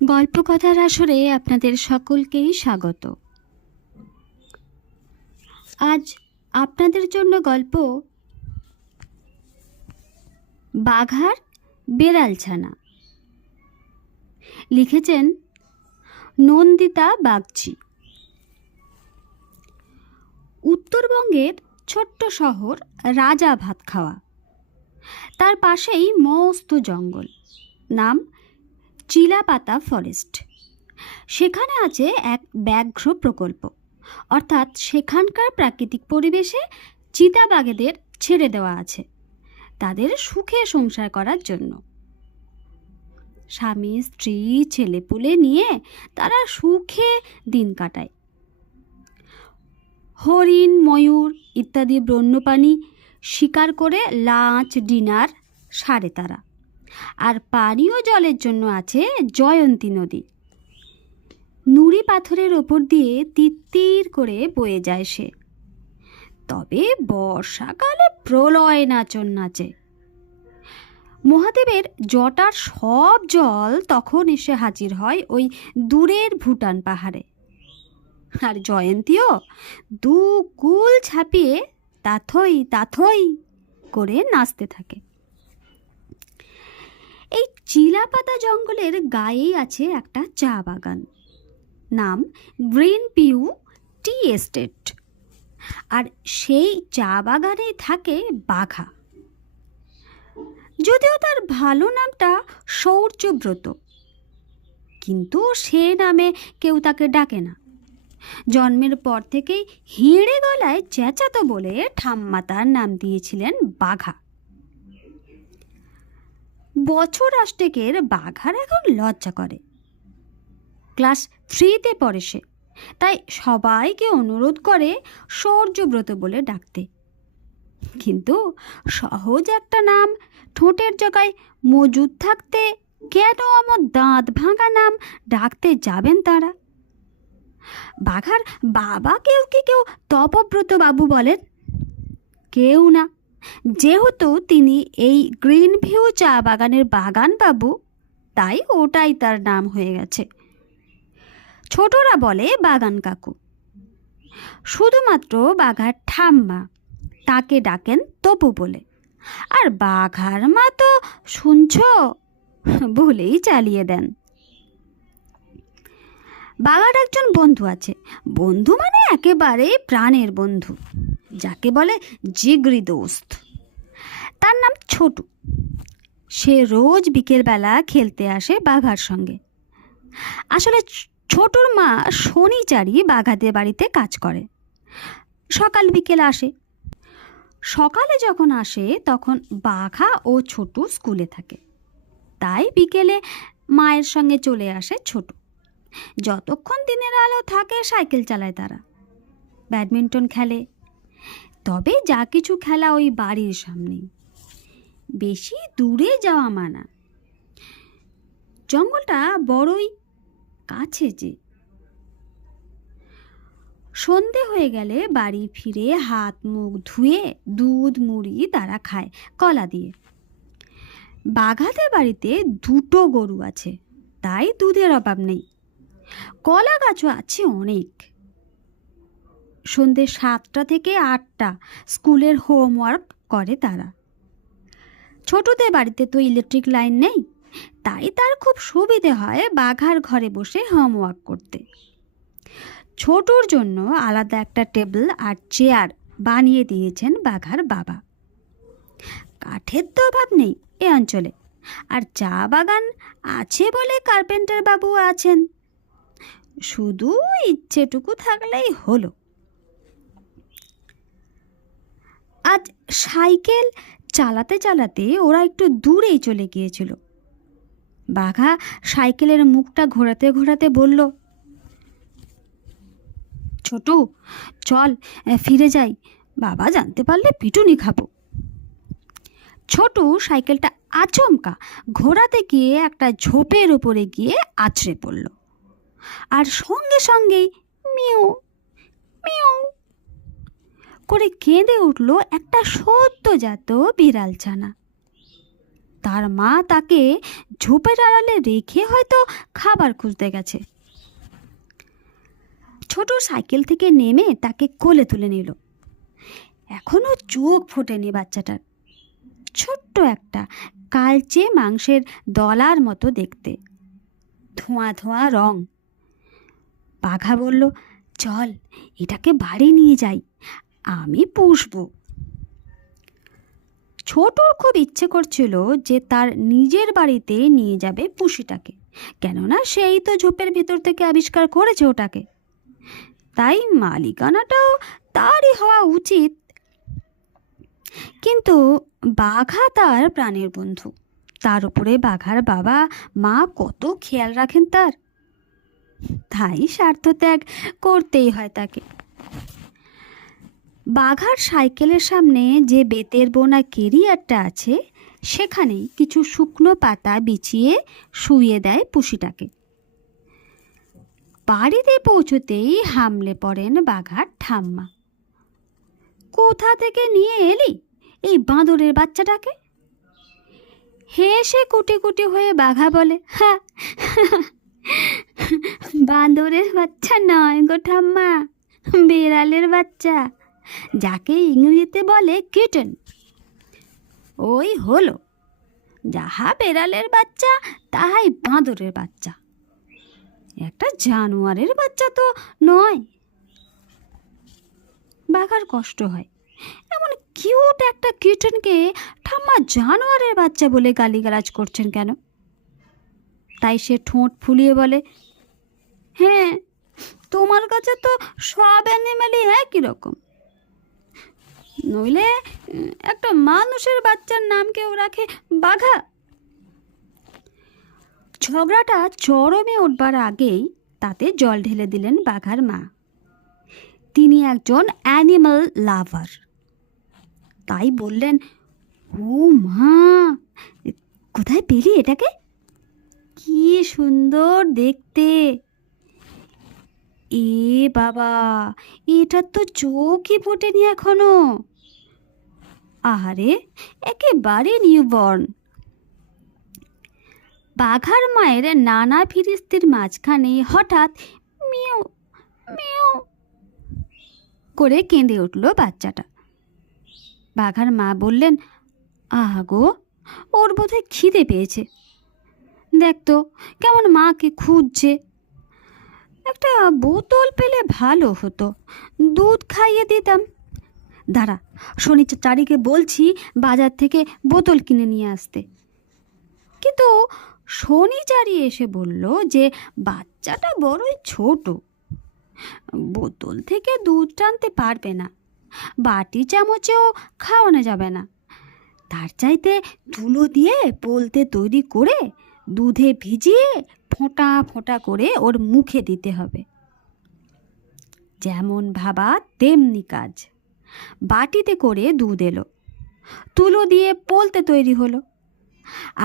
গল্পকথার আসরে আপনাদের সকলকেই স্বাগত। আজ আপনাদের জন্য গল্প বাঘার বেড়ালছানা। লিখেছেন নন্দিতা বাগচি। উত্তরবঙ্গের ছোট্ট শহর রাজা ভাতখাওয়া, তার পাশেই মস্ত জঙ্গল, নাম চিলাপাতা ফরেস্ট। সেখানে আছে এক ব্যাঘ্র প্রকল্প, অর্থাৎ সেখানকার প্রাকৃতিক পরিবেশে চিতাবাঘেদের ছেড়ে দেওয়া আছে তাদের সুখে সংসার করার জন্য। স্বামী স্ত্রী ছেলেপুলে নিয়ে তারা সুখে দিন কাটায়। হরিণ, ময়ূর ইত্যাদি বন্যপ্রাণী শিকার করে লাঞ্চ ডিনার সারে তারা। আর পানীয় জলের জন্য আছে জয়ন্তী নদী। নুড়ি পাথরের ওপর দিয়ে তিত্তির করে বয়ে যায় সে। তবে বর্ষাকালে প্রলয় নাচন নাচে। মহাদেবের জটার সব জল তখন এসে হাজির হয় ওই দূরের ভুটান পাহাড়ে। আর জয়ন্তীও দু কুল ছাপিয়ে তাথই তাথই করে নাচতে থাকে। এই চিলাপাতা জঙ্গলের গায়েই আছে একটা চা বাগান, নাম গ্রিন পিউ টি এস্টেট। আর সেই চা বাগানেই থাকে বাঘা। যদিও তার ভালো নামটা শৌর্যব্রত, কিন্তু সে নামে কেউ তাকে ডাকে না। জন্মের পর থেকেই হেঁড়ে গলায় চেঁচাতো বলে ঠাম্মা তার নাম দিয়েছিলেন বাঘা। বছর আষ্টেকের বাঘার এখন লজ্জা করে। ক্লাস 3-তে পড়ে সে, তাই সবাইকে অনুরোধ করে শৌর্যব্রত বলে ডাকতে। কিন্তু সহজ একটা নাম ঠোঁটের জায়গায় মজুদ থাকতে কেন আমার দাঁত ভাঙা নাম ডাকতে যাবেন তারা? বাঘার বাবাকেও কি কেউ তপব্রত বাবু বলেন? কেউ না। যেহেতু তিনি এই গ্রিন ভিউ চা বাগানের বাগান বাবু, তাই ওটাই তার নাম হয়ে গেছে। ছোটরা বলে বাগান কাকু। শুধুমাত্র বাঘার ঠাম্মা তাকে ডাকেন তপু বলে। আর বাঘার মা তো শুনছ বলেই চালিয়ে দেন। বাঘার একজন বন্ধু আছে, বন্ধু মানে একেবারে প্রাণের বন্ধু, যাকে বলে জিগরি দোস্ত। তার নাম ছোটু। সে রোজ বিকেলবেলা খেলতে আসে বাঘার সঙ্গে। আসলে ছোটুর মা শনিচারি বাঘাদের বাড়িতে কাজ করে, সকাল বিকেল আসে। সকালে যখন আসে তখন বাঘা ও ছোটু স্কুলে থাকে, তাই বিকেলে মায়ের সঙ্গে চলে আসে ছোটু। যতক্ষণ দিনের আলো থাকে সাইকেল চালায় তারা, ব্যাডমিন্টন খেলে। তবে যা কিছু খেলা ওই বাড়ির সামনেই, বেশি দূরে যাওয়া মানা। জঙ্গলটা বড়ই কাছে যে। সন্ধে হয়ে গেলে বাড়ি ফিরে হাত মুখ ধুয়ে দুধ মুড়ি তারা খায় কলা দিয়ে। বাঘাদের বাড়িতে 2টো গরু আছে, তাই দুধের অভাব নেই। কলা গাছও আছে অনেক। সন্ধে 7টা থেকে 8টা স্কুলের হোমওয়ার্ক করে তারা। ছোটদের বাড়িতে তো ইলেকট্রিক লাইন নেই, তাই তার খুব সুবিধে হয় বাঘার ঘরে বসে হোমওয়ার্ক করতে। ছোটুর জন্য আলাদা একটা টেবিল আর চেয়ার বানিয়ে দিয়েছেন বাঘার বাবা। কাঠের তো অভাব নেই এ অঞ্চলে, আর চা বাগান আছে বলে কার্পেন্টার বাবু আছেন। শুধু ইচ্ছেটুকু থাকলেই হলো। আজ সাইকেল চালাতে চালাতে ওরা একটু দূরেই চলে গিয়েছিল। বাঘা সাইকেলের মুখটা ঘোরাতে ঘোরাতে বলল, ছোটু চল ফিরে যাই, বাবা জানতে পারলে পিটুনি খাবো। ছোটু সাইকেলটা আচমকা ঘোরাতে গিয়ে একটা ঝোপের উপরে গিয়ে আছড়ে পড়ল। আর সঙ্গে সঙ্গেই মিউ মিউ করে কেঁদে উঠল একটা সদ্যজাত বিড়াল ছানা। তার মা তাকে ঝোপের আড়ালে রেখে হয়তো খাবার খুঁজতে গেছে। ছোট সাইকেল থেকে নেমে তাকে কোলে তুলে নিল। এখনো চোখ ফোটেনি বাচ্চাটার। ছোট্ট একটা কালচে মাংসের দলার মতো দেখতে, ধোঁয়া ধোঁয়া রং। বাঘা বলল, চল এটাকে বাড়ি নিয়ে যাই, আমি পুষব। ছোটর খুব ইচ্ছে করছিল যে তার নিজের বাড়িতে নিয়ে যাবে পুষিটাকে, কেননা সেই তো ঝোপের ভিতর থেকে আবিষ্কার করেছে ওটাকে, তাই মালিকানাটাও তারই হওয়া উচিত। কিন্তু বাঘা তার প্রাণের বন্ধু, তার উপরে বাঘার বাবা মা কত খেয়াল রাখেন তার, তাই স্বার্থত্যাগ করতেই হয় তাকে। বাঘার সাইকেলের সামনে যে বেতের বোনা কেরিয়ারটা আছে, সেখানেই কিছু শুকনো পাতা বিছিয়ে শুইয়ে দেয় পুষিটাকে। বাড়িতে পৌঁছতেই হামলে পড়েন বাঘার ঠাম্মা। কোথা থেকে নিয়ে এলি এই বাঁদরের বাচ্চাটাকে? হেসে কুটি কুটি হয়ে বাঘা বলে, হ্যাঁ, বাঁদরের বাচ্চা নয় গো ঠাম্মা, বিড়ালের বাচ্চা, যাকে ইংরেজিতে বলে কিটেন। ওই হলো, যাহা বেড়ালের বাচ্চা তাহাই বাঁদরের বাচ্চা, একটা জানোয়ারের বাচ্চা তো নয়। বাঘার কষ্ট হয়, এমন কিউট একটা কিটেনকে ঠাম্মা জানোয়ারের বাচ্চা বলে গালিগালাজ করছেন কেন? তাই সে ঠোঁট ফুলিয়ে বলে, হ্যাঁ, তোমার কাছে তো সব অ্যানিমেলই একই রকম, নইলে একটা মানুষের বাচ্চার নাম কেউ রাখে বাঘা? ঝগড়াটা চরমে উঠবার আগেই তাতে জল ঢেলে দিলেন বাঘার মা। তিনি একজন অ্যানিমাল লাভার, তাই বললেন, ও মা, কোথায় পেলি এটাকে? কি সুন্দর দেখতে! এ বাবা, এটার তো চোখই ফোটেনি এখনো। আহারে, একেবারে নিউবর্ন। বাঘার মায়ের নানা ফিরিস্তির মাঝখানে হঠাৎ মিউ মিউ করে কেঁদে উঠল বাচ্চাটা। বাঘার মা বললেন, আহা গো, ওর বোধহয় খিদে পেয়েছে, দেখ তো কেমন মাকে খুঁজছে। একটা বোতল পেলে ভালো হতো, দুধ খাইয়ে দিতাম। দাঁড়া, শনিচারিকে বলছি বাজার থেকে বোতল কিনে নিয়ে আসতে। কিন্তু শনিচারি এসে বলল যে বাচ্চাটা বড়ই ছোট, বোতল থেকে দুধ টানতে পারবে না, বাটি চামচেও খাওয়ানো যাবে না, তার চাইতে তুলো দিয়ে পোলতে তৈরি করে দুধে ভিজিয়ে ফোঁটা ফোঁটা করে ওর মুখে দিতে হবে। যেমন ভাবা তেমনি কাজ। বাটিতে করে দুধ এলো, তুলো দিয়ে পোলতে তৈরি হলো,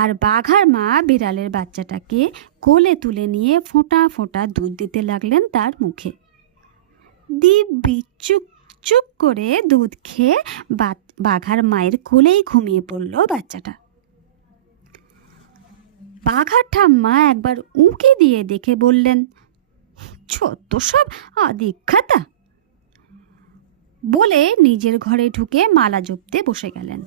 আর বাঘার মা বিড়ালের বাচ্চাটাকে কোলে তুলে নিয়ে ফোঁটা ফোঁটা দুধ দিতে লাগলেন তার মুখে। দিব্যি চুপ চুপ করে দুধ খেয়ে বাঘার মায়ের কোলেই ঘুমিয়ে পড়ল বাচ্চাটা। বাঘার ঠাম্মা একবার উঁকি দিয়ে দেখে বললেন, ছোট্ট সব আদিক্ষাতা, বলে নিজের ঘরে ঢুকে মালা জপতে বসে গেলেন।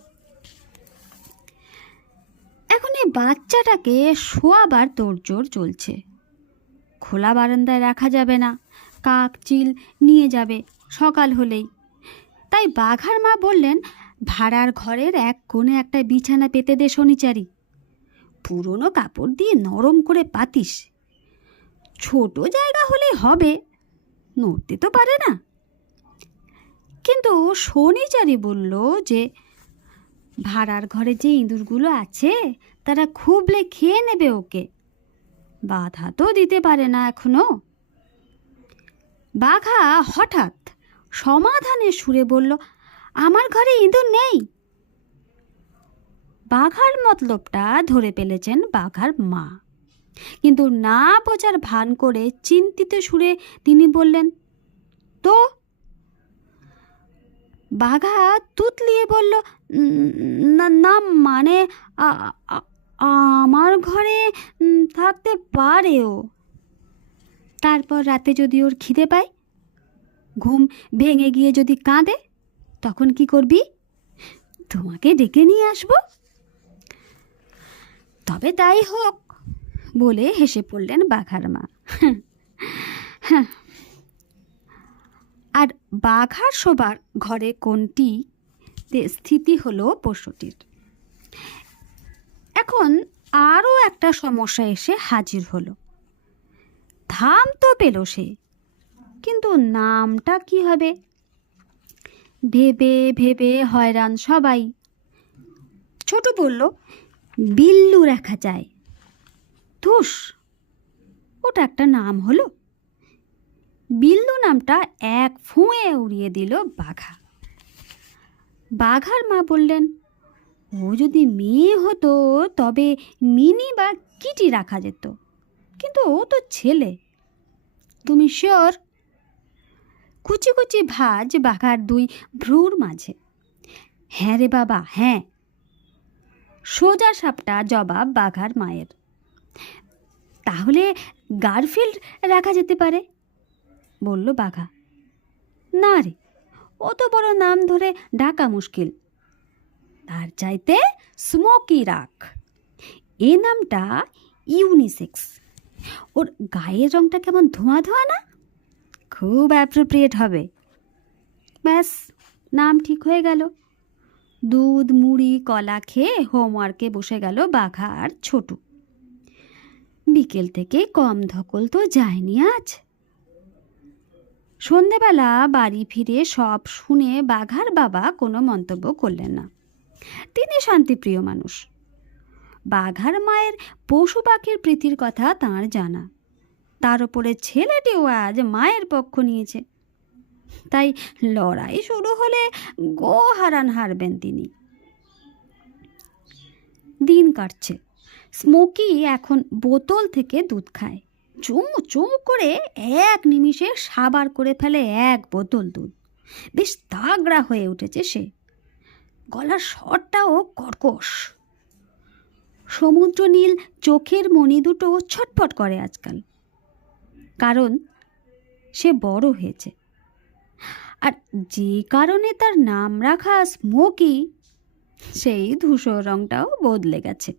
এখন এই বাচ্চাটাকে শোয়াবার তোড়জোড় চলছে। খোলা বারান্দায় রাখা যাবে না, কাক চিল নিয়ে যাবে সকাল হলেই। তাই বাঘার মা বললেন, ভাড়ার ঘরের এক কোণে একটা বিছানা পেতে দে শনিচারি, পুরনো কাপড় দিয়ে নরম করে পাতিস, ছোট জায়গা হলে হবে, নড়তে তো পারে না। কিন্তু শনিচারি বলল যে ভাড়ার ঘরে যে ইঁদুরগুলো আছে তারা খুবলে খেয়ে নেবে ওকে, বাধা তো দিতে পারে না এখনো। বাঘা হঠাৎ সমাধানের সুরে বলল, আমার ঘরে ইঁদুর নেই। বাঘার মতলবটা ধরে ফেলেছেন বাঘার মা, কিন্তু না বোঝার ভান করে চিন্তিত সুরে তিনি বললেন, তো বাঘা তুতলিয়ে বলল, না না, মানে আমার ঘরে থাকতে পারে ও। তারপর রাতে যদি ওর খিদে পায়, ঘুম ভেঙে গিয়ে যদি কাঁদে, তখন কি করবি? তোমাকে ডেকে নিয়ে আসবো। তবে তাই হোক, বলে হেসে পড়লেন বাঘার মা। আর বাঘার শোবার ঘরে কোনটি স্থিতি হলো পশুটির। এখন আরও একটা সমস্যা এসে হাজির হলো। ধাম তো পেল সে, কিন্তু নামটা কি হবে? ভেবে ভেবে হয়রান সবাই। ছোট বলল, বিল্লু রাখা যায়। ধুস, ওটা একটা নাম হলো? বিল্লু নামটা এক ফুঁয়ে উড়িয়ে দিল বাঘা। বাঘার মা বললেন, ও যদি মেয়ে হতো তবে মিনি বা কিটি রাখা যেত, কিন্তু ও তো ছেলে। তুমি শিওর? কুচি কুচি ভাঁজ বাঘার দুই ভ্রুর মাঝে। হ্যাঁ রে বাবা, হ্যাঁ। সোজা সাপটা জবাব বাঘার মায়ের। তাহলে গারফিল্ড রাখা যেতে পারে, বলল বাঘা। না রে, অত বড় নাম ধরে ডাকা মুশকিল। তার চাইতে স্মোকি রাখ। এ নামটা ইউনিসেক্স। ওর গায়ের রংটা কেমন ধোঁয়া ধোঁয়া না? খুব অ্যাপ্রোপ্রিয়েট হবে। ব্যাস, নাম ঠিক হয়ে গেল। দুধ মুড়ি কলা খেয়ে হোমওয়ার্কে বসে গেল বাঘা আর ছোটু। বিকেল থেকে কম ধকল তো যায়নি আজ। সন্ধেবেলা বাড়ি ফিরে সব শুনে বাঘার বাবা কোনো মন্তব্য করলেন না। তিনি শান্তিপ্রিয় মানুষ। বাঘার মায়ের পশু পাখির প্রীতির কথা তাঁর জানা। তার উপরে ছেলেটিও আজ মায়ের পক্ষ নিয়েছে। তাই লড়াই শুরু হলে গো হারান হারবেন তিনি। দিন কাটছে। স্মোকি এখন বোতল থেকে দুধ খায়। চুমু চুমু করে এক নিমিষে সাবার করে ফেলে এক বোতল দুধ। বেশ তাগড়া হয়ে উঠেছে সে। গলার স্বরটাও কর্কশ। সমুদ্র নীল চোখের মণি দুটো ছটফট করে আজকাল, কারণ সে বড় হয়েছে। আর যে কারণে তার নাম রাখা স্মোকি, সেই ধূসর রংটাও বদলে গেছে।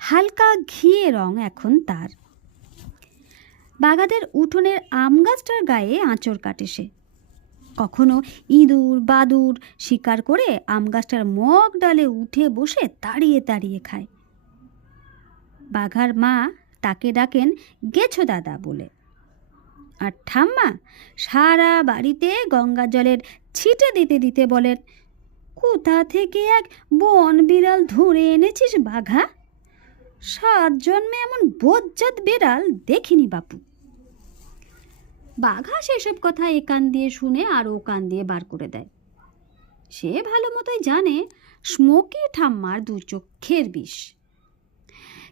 হালকা ঘিয়ে রং এখন তার। বাঘাদের উঠোনের আম গাছটার গায়ে আঁচড় কাটে সে। কখনো ইঁদুর বাদুর শিকার করে আম গাছটার মগ ডালে উঠে বসে তাড়িয়ে তাড়িয়ে খায়। বাঘার মা তাকে ডাকেন গেছো দাদা বলে। আর ঠাম্মা সারা বাড়িতে গঙ্গা জলের ছিটে দিতে দিতে বলেন, কোথা থেকে এক বন বিড়াল ধরে এনেছিস বাঘা? 7 জন্মে এমন বজ্জাত বিড়াল দেখিনি বাপু। বাঘা সেসব কথা এ কান দিয়ে শুনে আর ও কান দিয়ে বার করে দেয়। সে ভালো মতোই জানে স্মোকি ঠাম্মার দু চক্ষের বিষ।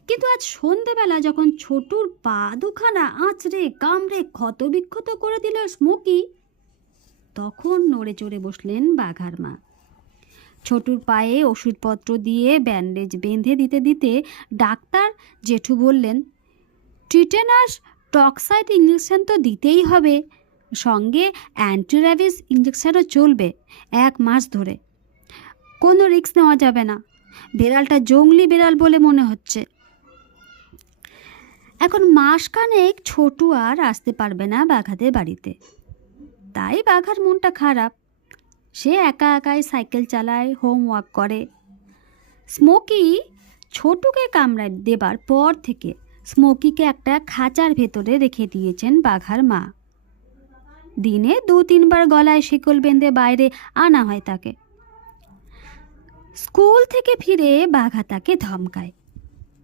কিন্তু আজ সন্ধেবেলা যখন ছোটুর পা দুখানা আঁচড়ে কামড়ে ক্ষতবিক্ষত করে দিল স্মোকি, তখন নড়ে চড়ে বসলেন বাঘার মা। ছোটুর পায়ে ওষুধপত্র দিয়ে ব্যান্ডেজ বেঁধে দিতে দিতে ডাক্তার জেঠু বললেন, টিটেনাস টক্সাইড ইঞ্জেকশন তো দিতেই হবে, সঙ্গে অ্যান্টির্যাবিস ইঞ্জেকশনও চলবে 1 মাস ধরে। কোনো রিস্ক নেওয়া যাবে না। বিড়ালটা জংলি বিড়াল বলে মনে হচ্ছে। এখন মাসখানেক ছোটু আর আসতে পারবে না বাঘাদের বাড়িতে। তাই বাঘার মনটা খারাপ। সে একা একাই সাইকেল চালায়, হোমওয়ার্ক করে। স্মোকি ছোটুকে কামড়ায় দেবার পর থেকে স্মোকিকে একটা খাঁচার ভেতরে রেখে দিয়েছেন বাঘার মা। দিনে 2-3 বার গলায় শিকল বেঁধে বাইরে আনা হয় তাকে। স্কুল থেকে ফিরে বাঘা তাকে ধমকায়,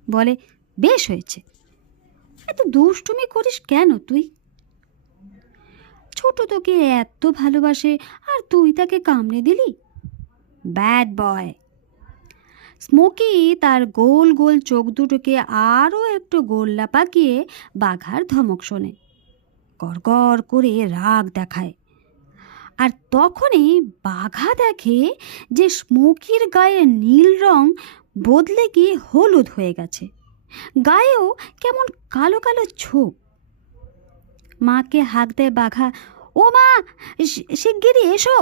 বলে, বেশ হয়েছে, এত দুষ্টুমি করিস কেন তুই? ছোট তোকে এত ভালোবাসে আর তুই তাকে কামড়ে দিলি? Bad boy. স্মোকি তার গোল গোল চোখ দুটোকে আরও একটু গোল্লা পাকিয়ে বাঘার ধমক শোনে। গড়গড় করে রাগ দেখায়। আর তখনই বাঘা দেখে যে স্মোকির গায়ে নীল রং বদলে গিয়ে হলুদ হয়ে গেছে, গায়েও কেমন কালো কালো ছোপ। মাকে হাঁক দেয় বাঘা, ও মা, শিগগিরই এসো,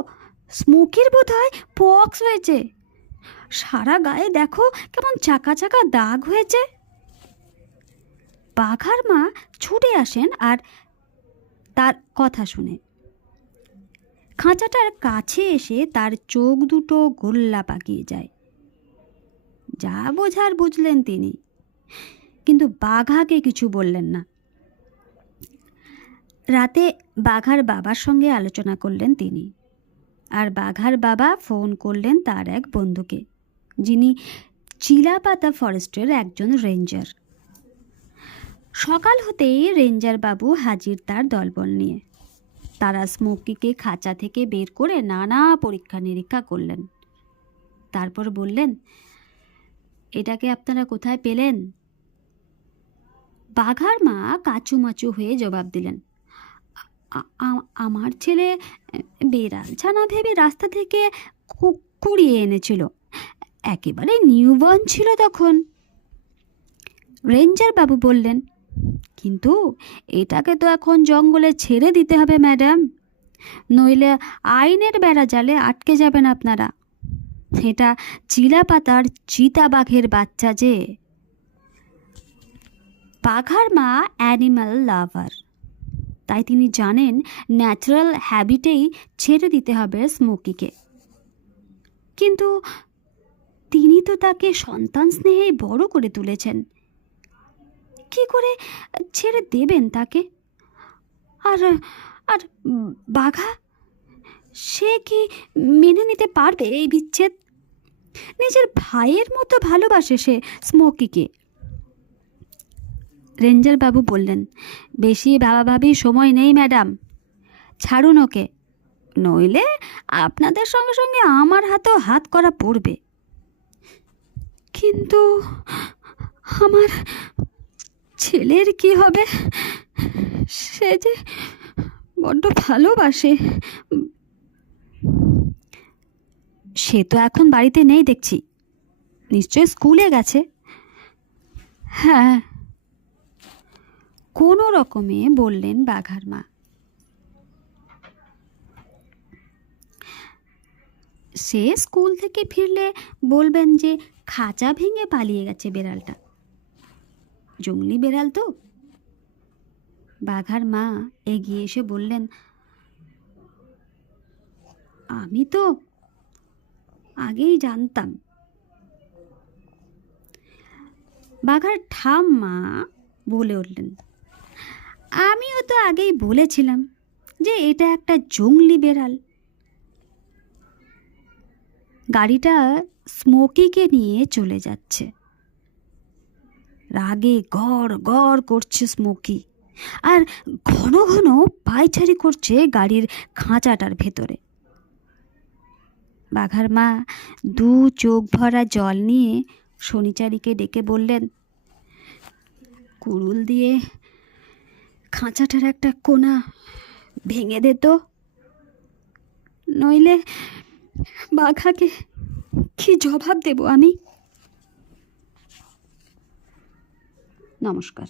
স্মোকির বোধহয় পক্স হয়েছে, সারা গায়ে দেখো কেমন চাকা চাকা দাগ হয়েছে। বাঘার মা ছুটে আসেন আর তার কথা শুনে খাঁচাটার কাছে এসে তার চোখ দুটো গোল্লা পাকিয়ে যায়। যা বোঝার বুঝলেন তিনি, কিন্তু বাঘাকে কিছু বললেন না। রাতে বাঘার বাবার সঙ্গে আলোচনা করলেন তিনি, আর বাঘার বাবা ফোন করলেন তার এক বন্ধুকে, যিনি চিলাপাতা ফরেস্টের একজন রেঞ্জার। সকাল হতেই রেঞ্জার বাবু হাজির তার দলবল নিয়ে। তারা স্মোকিকে খাঁচা থেকে বের করে নানা পরীক্ষা নিরীক্ষা করলেন। তারপর বললেন, এটাকে আপনারা কোথায় পেলেন? বাঘার মা কাচুমাচু হয়ে জবাব দিলেন, আমার ছেলে বেড়াল ছানা ভেবে রাস্তা থেকে কুড়িয়ে এনেছিল, একেবারে নিউবর্ন ছিল তখন। রেঞ্জার বাবু বললেন, কিন্তু এটাকে তো এখন জঙ্গলে ছেড়ে দিতে হবে ম্যাডাম, নইলে আইনের বেড়া জালে আটকে যাবেন আপনারা। এটা চিলাপাতার চিতাবাঘের বাচ্চা যে। বাঘার মা অ্যানিম্যাল লাভার, তাই তিনি জানেন ন্যাচারাল হ্যাবিটেই ছেড়ে দিতে হবে স্মোকিকে। কিন্তু তিনি তো তাকে সন্তান স্নেহেই বড় করে তুলেছেন, কি করে ছেড়ে দেবেন তাকে? আর আর বাঘা, সে কি মেনে নিতে পারবে এই বিচ্ছেদ? নিজের ভাইয়ের মতো ভালোবাসে সে স্মোকিকে। রেঞ্জার বাবু বললেন, বেশি ভাবাভাবির সময় নেই ম্যাডাম, ছাড়ুন ওকে, নইলে আপনাদের সঙ্গে সঙ্গে আমার হাতেও হাত করা পড়বে। কিন্তু আমার ছেলের কি হবে? সে যে বড্ড ভালোবাসে। সে তো এখন বাড়িতে নেই দেখছি, নিশ্চয় স্কুলে গেছে। হ্যাঁ, কোনো রকমে বললেন বাঘার মা। সে স্কুল থেকে ফিরলে বলবেন যে খাঁচা ভেঙে পালিয়ে গেছে বেড়ালটা, জঙ্গলি বেড়াল তো। বাঘার মা এগিয়ে এসে বললেন, আমি তো আগেই জানতাম। বাঘার ঠাম্মা বলে উঠলেন, আমিও তো আগেই বলেছিলাম যে এটা একটা জঙ্গলি বেড়াল। গাড়িটা স্মোকিকে নিয়ে চলে যাচ্ছে। রাগে গড় গড় করছে স্মোকি, আর ঘন ঘন পায়চারি করছে গাড়ির খাঁচাটার ভেতরে। বাঘার মা দু চোখ ভরা জল নিয়ে শনিচারিকে ডেকে বললেন, কুড়ুল দিয়ে খাঁচাটার একটা কোনা ভেঙে দে তো, নইলে বাঘাকে কি জবাব দেব আমি? নমস্কার।